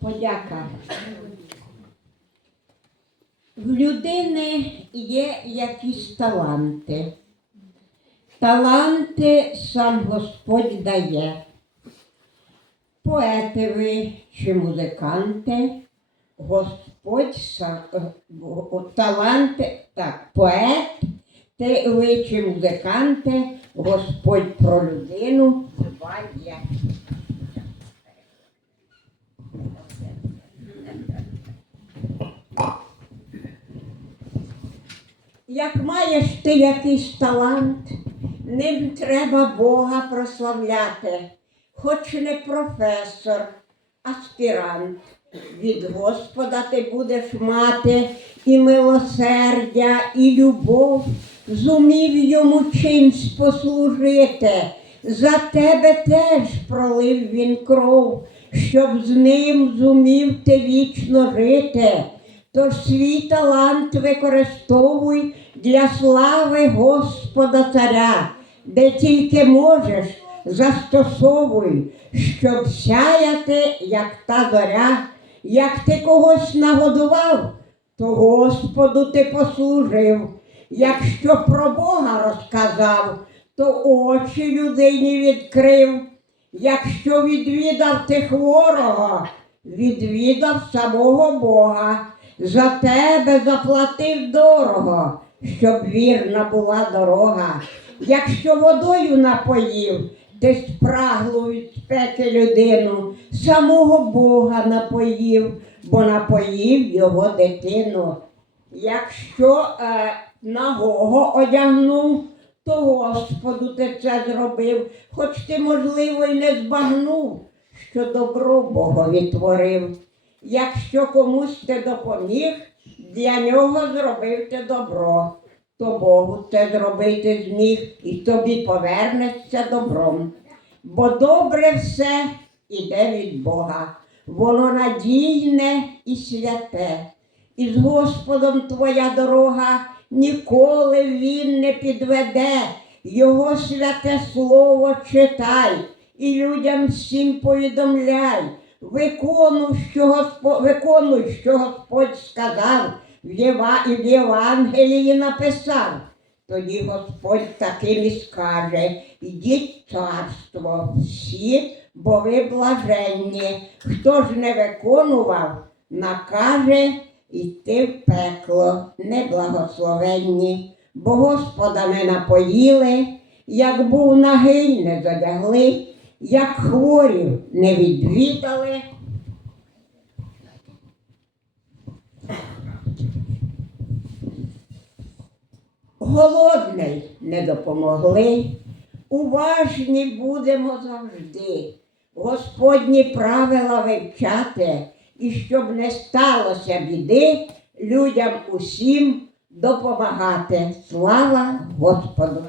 Подяка. В людини є якісь таланти. Таланти сам Господь дає. Поети ви чи музиканти, Господь сам, таланти, так, поет, ти ви чи музиканти, Господь про людину дбає. Як маєш ти якийсь талант, ним треба Бога прославляти, хоч не професор, аспірант. Від Господа ти будеш мати і милосердя, і любов, зумів йому чимсь послужити. За тебе теж пролив він кров, щоб з ним зумів ти вічно жити. Тож свій талант використовуй для слави Господа Царя, де тільки можеш, застосовуй, щоб сяяти, як та зоря, як ти когось нагодував, то Господу ти послужив. Якщо про Бога розказав, то очі людині відкрив. Якщо відвідав ти хворого, відвідав самого Бога, за тебе заплатив дорого, щоб вірна була дорога. Якщо водою напоїв, ти спраглу від спеки людину, самого Бога напоїв, бо напоїв його дитину. Якщо е, нагого одягнув, то Господу ти це зробив, хоч ти, можливо, й не збагнув, що добро Богові творив. Якщо комусь ти допоміг, для нього зробив ти добро, то Богу це зробити зміг і тобі повернеться добром. Бо добре все іде від Бога, воно надійне і святе. І з Господом твоя дорога ніколи він не підведе. Його святе слово читай і людям всім повідомляй. Виконуй, що Господь, сказав, в Євангелії написав. Тоді Господь таким і скаже, ідіть царство всі, бо ви блаженні. Хто ж не виконував, накаже йти в пекло, неблагословенні, бо Господа не напоїли, як був нагий, не задягли, як хворів не відвідали. Голодний не допомогли, уважні будемо завжди, Господні правила вивчати, і щоб не сталося біди, людям усім допомагати. Слава Господу!